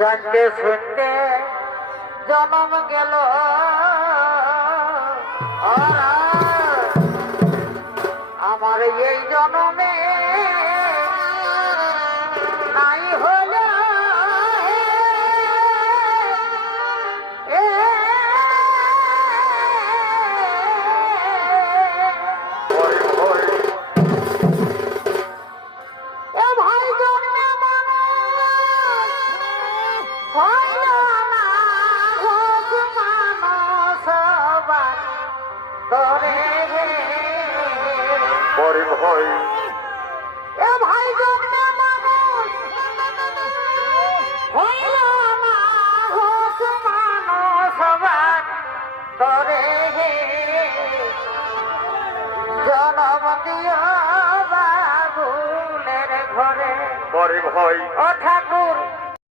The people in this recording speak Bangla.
জানতে শুনতে জন্ম গেল আমার এই জন্মে নাই হল ভাই এ ভাই জন্মে মানুষ হইল না হোক মানুষ হবার তরে জনম দিও বাবুলের ঘরে পরে ভাই ও ঠাকুর